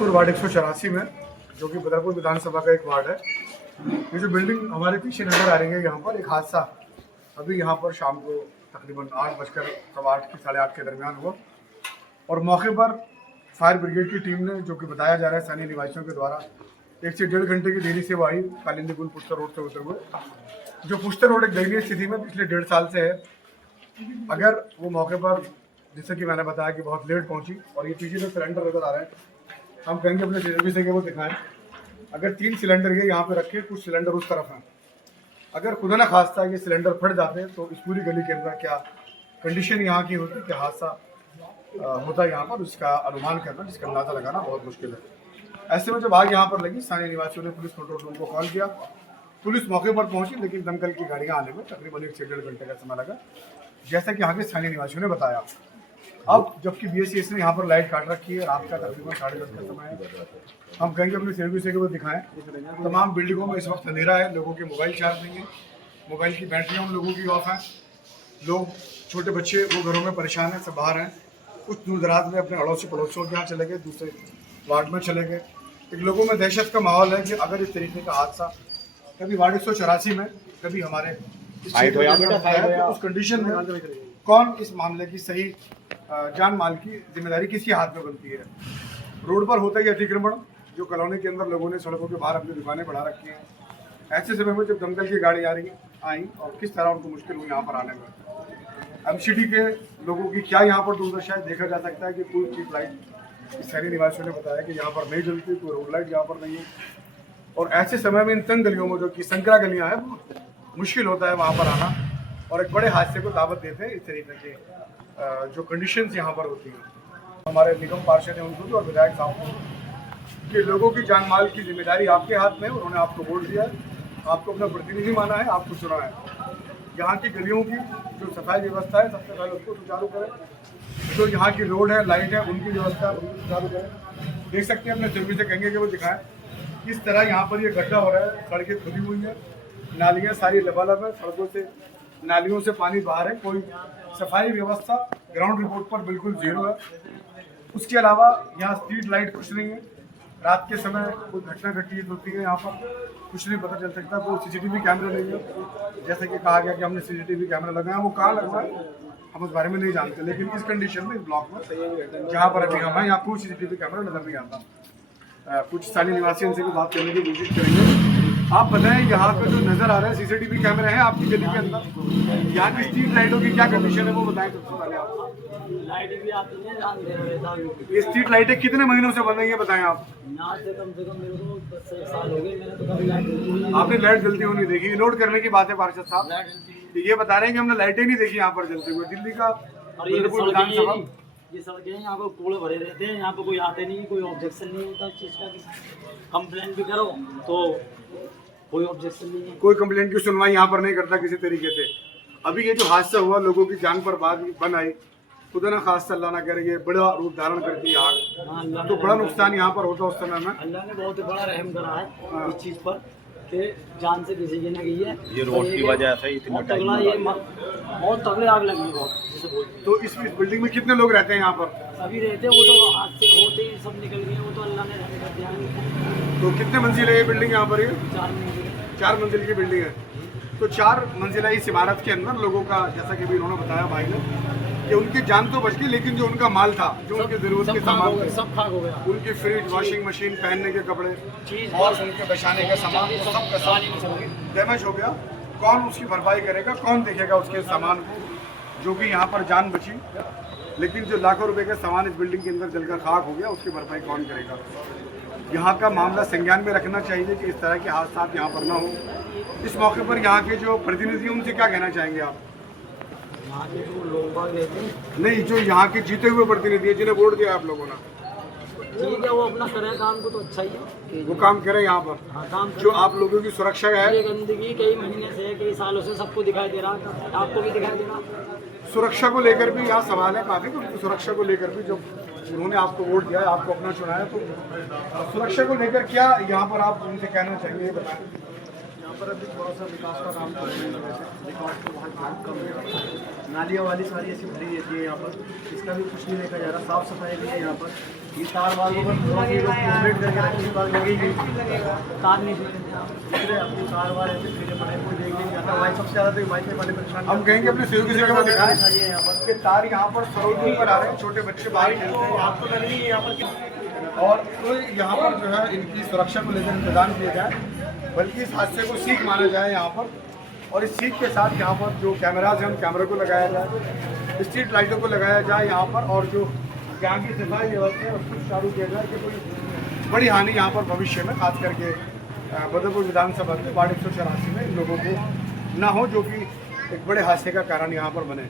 Ward 184 में, जो कि बदरपुर विधानसभा का एक वार्ड है। ये जो बिल्डिंग हमारे पीछे नजर आ रही है, यहाँ पर एक हादसा अभी यहाँ पर शाम को तकरीबन 8:15 की 8:30 के दरमियान हुआ और मौके पर फायर ब्रिगेड की टीम ने, जो कि बताया जा रहा है स्थानीय निवासियों के द्वारा, 1 से 1.5 घंटे की देरी से वो आई कालिंदी पुल पुष्कर रोड से होते हुए। जो पुष्कर रोड एक दयनीय स्थिति में पिछले 1.5 साल से है। अगर वो मौके पर, जैसे कि मैंने बताया कि बहुत लेट पहुंची, और ये पीछे जो सिलेंडर नजर आ रहे हैं, हम कहेंगे अपने सीसीटीवी से कि वो दिखाएं। अगर 3 सिलेंडर ये यहाँ पे रखे, कुछ सिलेंडर उस तरफ हैं, अगर खुदा ना खास्ता ये सिलेंडर फट जाते तो इस पूरी गली के अंदर क्या कंडीशन यहाँ की होती, क्या हादसा होता यहाँ पर, उसका अनुमान करना, जिसका अंदाजा लगाना बहुत मुश्किल है। ऐसे में जब आग यहाँ पर लगी, स्थानीय निवासियों ने पुलिस कंट्रोल रूम को कॉल किया। पुलिस मौके पर पहुंची, लेकिन दमकल की गाड़ियाँ आने में तकरीबन 1 से 1.5 घंटे का समय लगा, जैसा कि यहाँ के स्थानीय निवासियों ने बताया। अब जबकि BSES ने यहाँ पर लाइट काट रखी है, रात का तकरीबन 10:30 का समय है, हम कहेंगे अपने सेल्फी से कि वो दिखाएं। तमाम बिल्डिंगों में इस वक्त अंधेरा है, लोगों के मोबाइल चार्ज नहीं है, मोबाइल की बैटरियाँ उन लोगों की ऑफ हैं, लोग, छोटे बच्चे वो घरों में परेशान हैं, सब बाहर हैं। कुछ दूर दराज में अपने अड़ोसी पड़ोसियों के यहाँ चले गए, दूसरे वार्ड में चले गए। एक लोगों में दहशत का माहौल है कि अगर इस तरीके का हादसा कभी वार्ड 184 में, कभी हमारे उस कंडीशन में कौन इस मामले की सही जान माल की जिम्मेदारी किसके हाथ में बनती है। रोड पर होता ही अतिक्रमण, जो कॉलोनी के अंदर लोगों ने सड़कों के बाहर अपनी दुकानें बढ़ा रखी हैं। ऐसे समय में जब दमकल की गाड़ी आई और किस तरह उनको मुश्किल हुई यहाँ पर आने में। MCD के लोगों की क्या यहाँ पर दुर्दशा है, देखा जा सकता है कि कोई स्ट्रीट लाइट, शहरी निवासियों ने बताया कि यहाँ पर नहीं जलती, कोई रोड लाइट यहाँ पर नहीं है। और ऐसे समय में इन तंग गलियों में, जो कि संकरा गलियाँ हैं, मुश्किल होता है वहाँ पर आना, और एक बड़े हादसे को दावत देते हैं इस तरीके के जो कंडीशंस यहाँ पर होती हैं। हमारे निगम पार्षद हैं उनको और विधायक साहब को कि लोगों की जान माल की जिम्मेदारी आपके हाथ में है, उन्होंने आपको वोट दिया है, आपको अपना प्रतिनिधि माना है, आपको चुना है। यहाँ की गलियों की जो सफाई व्यवस्था है, सबसे पहले उसको सुचारू करें। जो यहाँ की रोड है, लाइट है, उनकी व्यवस्था उनको सुचारू करें। देख सकते हैं, अपने सेल्फी से कहेंगे कि वो दिखाएं किस तरह यहाँ पर ये गड्ढा हो रहा है, सड़कें खुदी हुई हैं, नालियाँ सारी लबालब है, सड़कों से, नालियों से पानी बाहर है, कोई सफाई व्यवस्था ग्राउंड रिपोर्ट पर बिल्कुल जीरो है। उसके अलावा यहाँ स्ट्रीट लाइट कुछ नहीं है, रात के समय कोई घटना घटित होती है यहाँ पर कुछ नहीं पता चल सकता, कोई CCTV कैमरा नहीं है। जैसे कि कहा गया कि हमने CCTV कैमरा लगाया, वो कहाँ लग रहा है हम उस बारे में नहीं जानते, लेकिन इस कंडीशन में, इस ब्लॉक में जहाँ पर अभी हम हैं, यहाँ कोई CCTV कैमरा नजर नहीं आता। कुछ स्थानीय निवासियों से भी बात करने की कोशिश करेंगे। आप बताएं, यहाँ पे जो नजर आ रहा है CCTV कैमरा है आपकी गली के अंदर, यहाँ की स्ट्रीट लाइटों की क्या कंडीशन है वो बताएं सबसे पहले आप। लाइट भी आती है, ये स्ट्रीट लाइटें कितने महीनों से बन रही है बताएं आप। यहाँ से कम मेरे को 10 साल हो गए, मैंने तो कभी लाइट जलती नहीं। आपने लाइट जलती हुई नहीं देखी, नोट करने की बात है पार्षद साहब। ये बता रहे हैं कि हमने लाइटें नहीं देखी यहाँ पर जलते हुए। दिल्ली का विधानसभा, ये सड़कें हैं, यहाँ पर कूड़े भरे रहते हैं, यहाँ पर कोई आते नहीं, कोई ऑब्जेक्शन नहीं होता इस चीज़ का। कंप्लेंट भी करो तो कोई ऑब्जेक्शन नहीं है, कोई कंप्लेंट की सुनवाई यहाँ पर नहीं करता किसी तरीके से। अभी ये जो हादसा हुआ, लोगों की जान पर बात बन आई, खुदा ना खास्ता अल्लाह ना करे ये बड़ा रूप धारण करती है आग, तो बड़ा नुकसान यहाँ पर होता उस समय में। अल्लाह ने बहुत बड़ा रहम करा है इस चीज़ पर कि जान से किसी की न गई है। ये रोड की वजह से इतना तगड़ा, ये बहुत तगड़े आग लगी बहुत, जैसे बोलते हैं। तो इस बिल्डिंग में कितने लोग रहते हैं यहाँ पर? सभी रहते हैं, वो तो हाथ से होते ही सब निकल गए, वो तो अल्लाह ने रहम कर दिया। तो कितने मंजिल है ये बिल्डिंग यहाँ पर? ये 4 मंजिल 4 मंजिल की बिल्डिंग है। तो 4 मंजिला इस इमारत के अंदर लोगों का, जैसा कि भी उन्होंने बताया भाई ने, कि उनकी जान तो बच गई, लेकिन जो उनका माल था, जो उनकी जरूरत के सामान थे, सब खाक हो गया। उनकी फ्रिज, वॉशिंग मशीन, पहनने के कपड़े चीज और उनके बचाने का सामान, वो सब का सब डैमेज हो गया। कौन उसकी भरपाई करेगा, कौन देखेगा उसके सामान को, जो कि यहाँ पर जान बची, लेकिन जो लाखों रुपए का सामान इस बिल्डिंग के अंदर जलकर खाक हो गया, उसकी भरपाई कौन करेगा। यहाँ का मामला संज्ञान में रखना चाहिए कि इस तरह के हादसा यहाँ पर ना हो। इस मौके पर यहाँ के जो प्रतिनिधि हैं उनसे क्या कहना चाहेंगे आप? यहाँ के जो लोग रहते हैं, नहीं, जो यहाँ के जीते हुए प्रतिनिधि है, जिन्हें वोट दिया आप लोगों ने, ठीक है, वो अपना करे काम को तो अच्छा ही है, वो काम करे यहाँ पर। हाँ, काम जो आप लोगों की सुरक्षा है, ये गंदगी कई महीने से, कई सालों से सबको दिखाई दे रहा है, आपको भी दिखाई दे रहा। सुरक्षा को लेकर भी यहाँ सवाल है काफी, तो सुरक्षा को लेकर भी जब उन्होंने आपको वोट दिया है, आपको अपना चुना है, तो सुरक्षा को लेकर क्या यहाँ पर आप उनसे कहना चाहिए, बताएं। यहाँ पर अभी थोड़ा सा विकास का काम चल रहा है, वैसे विकास तो बहुत कम है। नालियाँ वाली सारी ऐसी भरी रहती है यहाँ पर, इसका भी कुछ नहीं देखा जा रहा। साफ़ सफाई नहीं है यहाँ पर। ये तार वालों पर कंप्लीट करके रखने बार लगेगी, तार नहीं दिख दूसरे अपनी कार वार ऐसे फिरे पड़े, कोई देख नहीं आता। वाई सबसे ज़्यादा तो वाईफाई वाले परेशान हम कहेंगे अपने सहयोगी से वो दिखाएं है यहाँ पर। कि तार यहाँ पर सड़कों के ऊपर आ रहे हैं, छोटे बच्चे बाहर खेलते हैं यहाँ आपको लग रही है यहाँ पर और कोई यहाँ पर जो है इनकी सुरक्षा को लेकर इंतजाम किया जाए, बल्कि इस हादसे को सीख माना जाए यहाँ पर। और इस सीख के साथ यहाँ पर जो कैमराज हैं उन कैमरों को लगाया जाए, स्ट्रीट लाइटों को लगाया जाए यहाँ पर, और जो यहाँ की सफाई व्यवस्था है उसको चालू किया जाए कि कोई बड़ी हानि यहाँ पर भविष्य में खास करके बदरपुर विधानसभा के वार्ड 184 में इन लोगों को ना हो, जो कि एक बड़े हादसे का कारण यहाँ पर बने।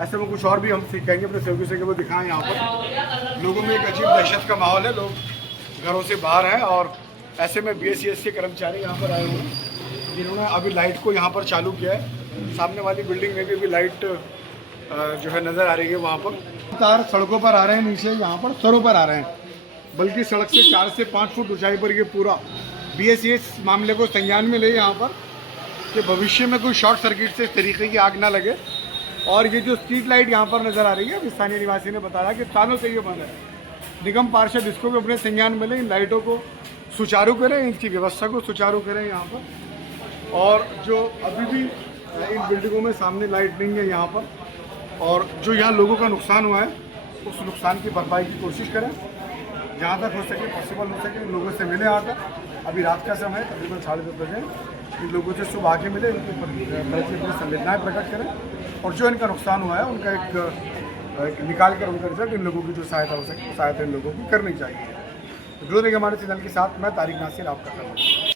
ऐसे में कुछ और भी हम सीखेंगे अपने सहयोगी से कि वो दिखाएं। यहाँ पर लोगों में एक अजीब दहशत का माहौल है, लोग घरों से बाहर हैं और ऐसे में BSES के कर्मचारी यहाँ पर आए हुए हैं जिन्होंने अभी लाइट को यहाँ पर चालू किया है। सामने वाली बिल्डिंग में भी अभी लाइट जो है नज़र आ रही है वहाँ पर। तार सड़कों पर आ रहे हैं, नीचे यहाँ पर सरों पर आ रहे हैं, बल्कि सड़क से 4 से 5 फुट ऊंचाई पर ये पूरा BSES मामले को संज्ञान में ले यहाँ पर कि भविष्य में कोई शॉर्ट सर्किट से इस तरीके की आग ना लगे। और ये जो स्ट्रीट लाइट यहाँ पर नज़र आ रही है, स्थानीय निवासी ने बताया कि सालों से ये बंद है। निगम पार्षद इसको भी अपने संज्ञान में लें, इन लाइटों को सुचारू करें, इनकी व्यवस्था को सुचारू करें यहाँ पर। और जो अभी भी इन बिल्डिंगों में सामने लाइट नहीं है यहाँ पर, और जो यहाँ लोगों का नुकसान हुआ है उस नुकसान की भरपाई की कोशिश करें, जहाँ तक हो सके, पॉसिबल हो सके इन लोगों से मिले आकर। अभी रात का समय है, तकरीबन 10:30 बजे, इन लोगों से सुबह आके मिले, इनके प्रति अपनी संवेदनाएँ प्रकट करें और जो इनका नुकसान हुआ है उनका एक निकाल कर उनका रिजल्ट इन लोगों की जो सहायता हो सके सहायता इन लोगों की करनी चाहिए। जुड़े रहिए हमारे चैनल के साथ। मैं तारिक नासिर आपका कर